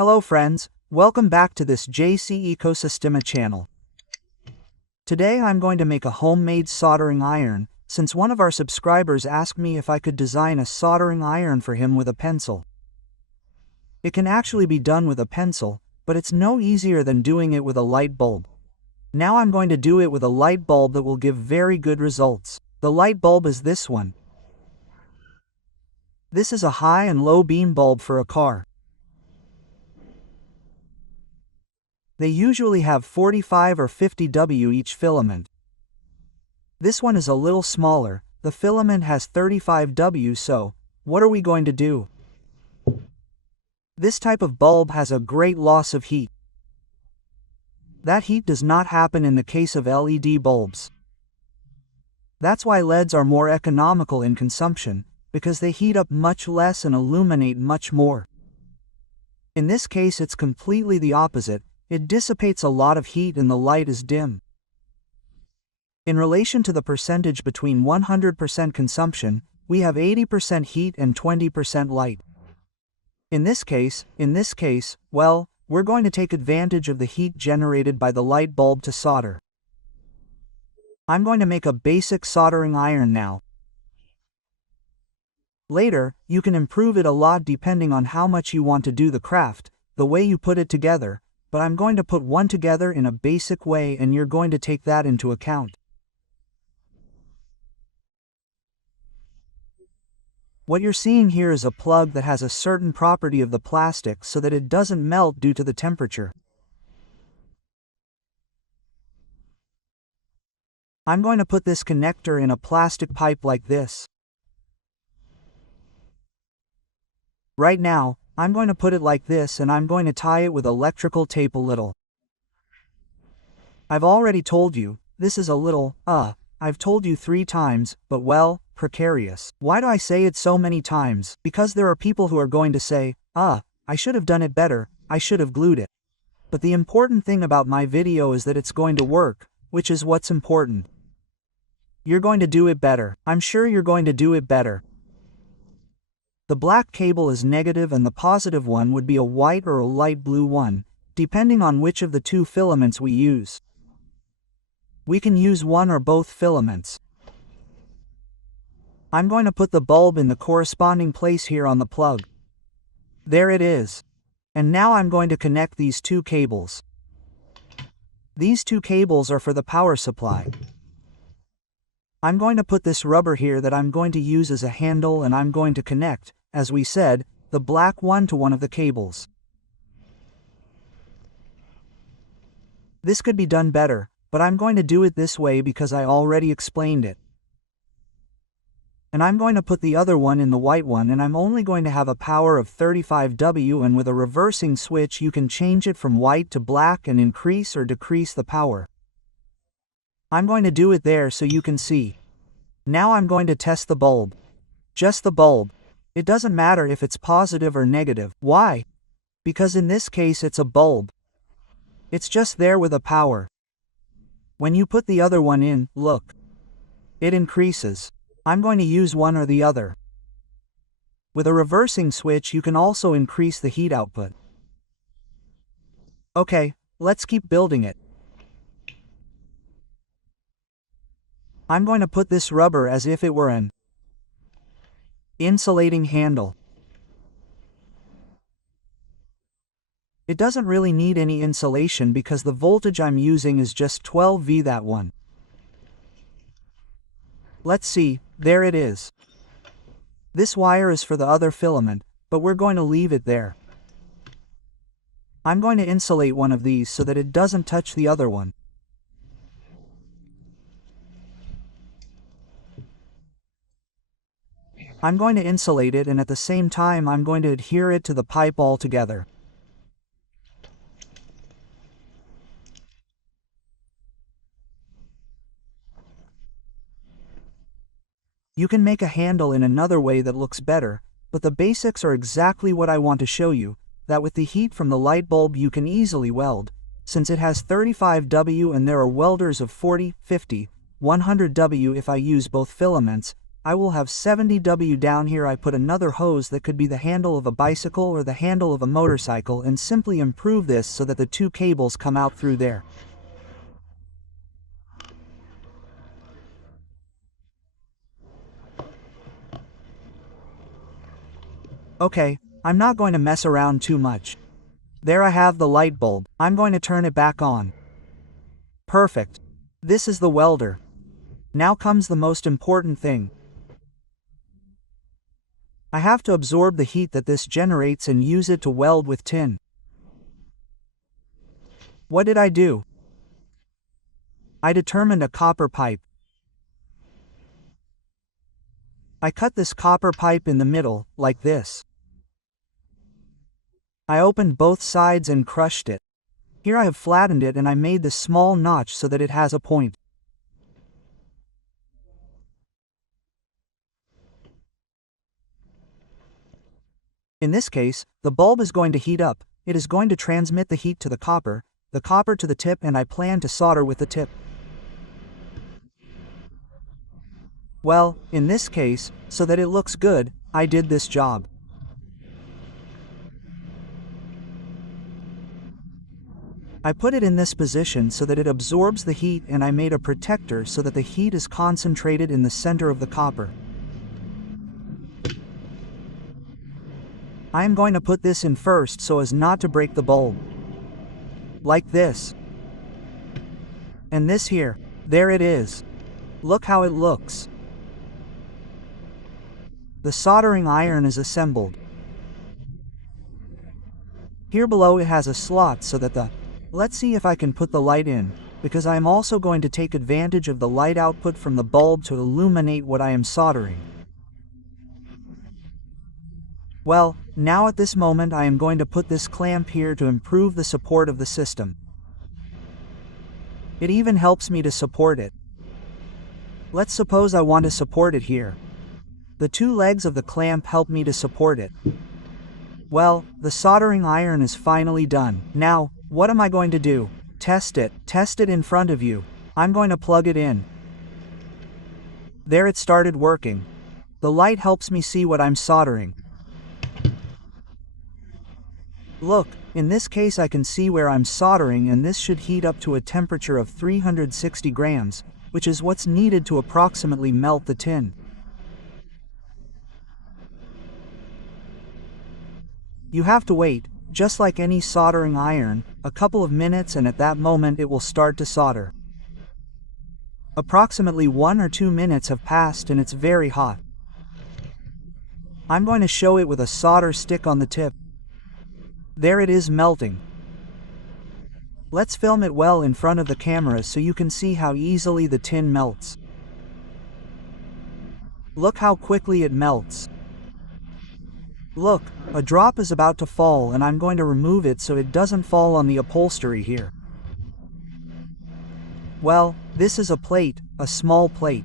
Hello friends, welcome back to this JC Ecosystema channel. Today I'm going to make a homemade soldering iron, since one of our subscribers asked me if I could design a soldering iron for him with a pencil. It can actually be done with a pencil, but it's no easier than doing it with a light bulb. Now I'm going to do it with a light bulb that will give very good results. The light bulb is this one. This is a high and low beam bulb for a car. They usually have 45 or 50 W each filament. This one is a little smaller, the filament has 35 W, so what are we going to do? This type of bulb has a great loss of heat. That heat does not happen in the case of LED bulbs. That's why LEDs are more economical in consumption, because they heat up much less and illuminate much more. In this case it's completely the opposite. It dissipates a lot of heat and the light is dim. In relation to the percentage between 100% consumption, we have 80% heat and 20% light. In this case, well, we're going to take advantage of the heat generated by the light bulb to solder. I'm going to make a basic soldering iron now. Later, you can improve it a lot depending on how much you want to do the craft, the way you put it together, but I'm going to put one together in a basic way and you're going to take that into account. What you're seeing here is a plug that has a certain property of the plastic so that it doesn't melt due to the temperature. I'm going to put this connector in a plastic pipe like this. Right now, I'm going to put it like this and I'm going to tie it with electrical tape a little. I've already told you, this is a little, I've told you 3 times, but well, precarious. Why do I say it so many times? Because there are people who are going to say, I should have done it better, I should have glued it. But the important thing about my video is that it's going to work, which is what's important. You're going to do it better. I'm sure you're going to do it better. The black cable is negative and the positive one would be a white or a light blue one, depending on which of the 2 filaments we use. We can use one or both filaments. I'm going to put the bulb in the corresponding place here on the plug. There it is. And now I'm going to connect these 2 cables. These 2 cables are for the power supply. I'm going to put this rubber here that I'm going to use as a handle and I'm going to connect, as we said, the black one to one of the cables. This could be done better, but I'm going to do it this way because I already explained it. And I'm going to put the other one in the white one and I'm only going to have a power of 35 W, and with a reversing switch you can change it from white to black and increase or decrease the power. I'm going to do it there so you can see. Now I'm going to test the bulb. Just the bulb. It doesn't matter if it's positive or negative. Why? Because in this case it's a bulb. It's just there with a power. When you put the other one in, look. It increases. I'm going to use one or the other. With a reversing switch you can also increase the heat output. Okay, let's keep building it. I'm going to put this rubber as if it were an insulating handle. It doesn't really need any insulation because the voltage I'm using is just 12 V, that one. Let's see, there it is. This wire is for the other filament, but we're going to leave it there. I'm going to insulate one of these so that it doesn't touch the other one. I'm going to insulate it and at the same time I'm going to adhere it to the pipe altogether. You can make a handle in another way that looks better, but the basics are exactly what I want to show you, that with the heat from the light bulb you can easily weld, since it has 35 W and there are welders of 40, 50, 100 W if I use both filaments, I will have 70W down here. I put another hose that could be the handle of a bicycle or the handle of a motorcycle and simply improve this so that the two cables come out through there. Okay, I'm not going to mess around too much. There I have the light bulb. I'm going to turn it back on. Perfect. This is the welder. Now comes the most important thing. I have to absorb the heat that this generates and use it to weld with tin. What did I do? I determined a copper pipe. I cut this copper pipe in the middle, like this. I opened both sides and crushed it. Here I have flattened it and I made this small notch so that it has a point. In this case, the bulb is going to heat up. It is going to transmit the heat to the copper to the tip, and I plan to solder with the tip. Well, in this case, so that it looks good, I did this job. I put it in this position so that it absorbs the heat, and I made a protector so that the heat is concentrated in the center of the copper. I am going to put this in first so as not to break the bulb. Like this. And this here. There it is. Look how it looks. The soldering iron is assembled. Here below it has a slot so that let's see if I can put the light in, because I am also going to take advantage of the light output from the bulb to illuminate what I am soldering. Well, now at this moment I am going to put this clamp here to improve the support of the system. It even helps me to support it. Let's suppose I want to support it here. The two legs of the clamp help me to support it. Well, the soldering iron is finally done. Now, what am I going to do? Test it. Test it in front of you. I'm going to plug it in. There, it started working. The light helps me see what I'm soldering. Look, in this case I can see where I'm soldering, and this should heat up to a temperature of 360 grams, which is what's needed to approximately melt the tin. You have to wait, just like any soldering iron, a couple of minutes, and at that moment it will start to solder. Approximately 1 or 2 minutes have passed and it's very hot. I'm going to show it with a solder stick on the tip. There it is melting. Let's film it well in front of the camera so you can see how easily the tin melts. Look how quickly it melts. Look, a drop is about to fall, and I'm going to remove it so it doesn't fall on the upholstery here. Well, this is a plate, a small plate.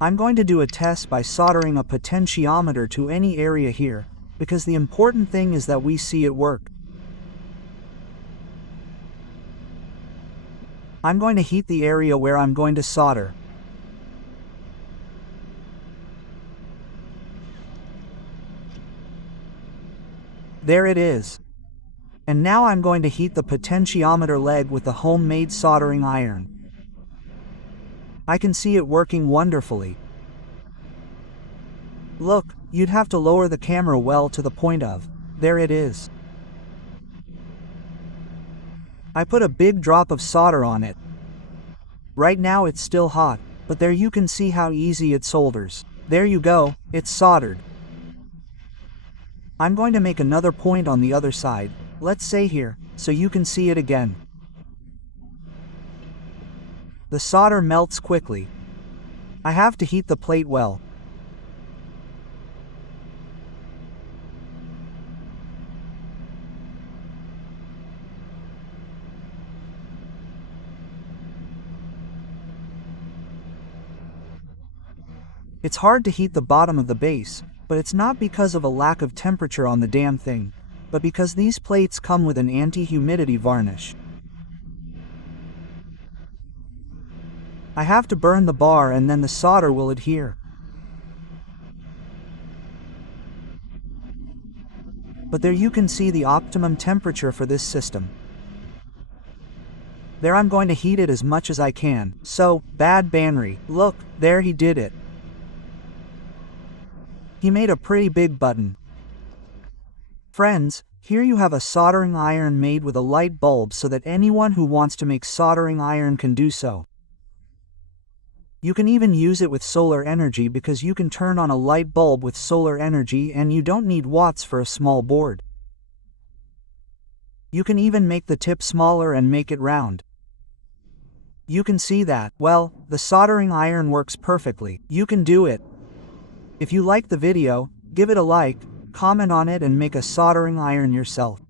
I'm going to do a test by soldering a potentiometer to any area here, because the important thing is that we see it work. I'm going to heat the area where I'm going to solder. There it is. And now I'm going to heat the potentiometer leg with the homemade soldering iron. I can see it working wonderfully. Look, you'd have to lower the camera well to the point of, there it is. I put a big drop of solder on it. Right now it's still hot, but there you can see how easy it solders. There you go, it's soldered. I'm going to make another point on the other side, let's say here, so you can see it again. The solder melts quickly. I have to heat the plate well. It's hard to heat the bottom of the base, but it's not because of a lack of temperature on the damn thing, but because these plates come with an anti-humidity varnish. I have to burn the bar and then the solder will adhere. But there you can see the optimum temperature for this system. There I'm going to heat it as much as I can. So, Bad Banry, look, there he did it. He made a pretty big button. Friends, here you have a soldering iron made with a light bulb so that anyone who wants to make soldering iron can do so. You can even use it with solar energy because you can turn on a light bulb with solar energy and you don't need watts for a small board. You can even make the tip smaller and make it round. You can see that, well, the soldering iron works perfectly. You can do it. If you like the video, give it a like, comment on it and make a soldering iron yourself.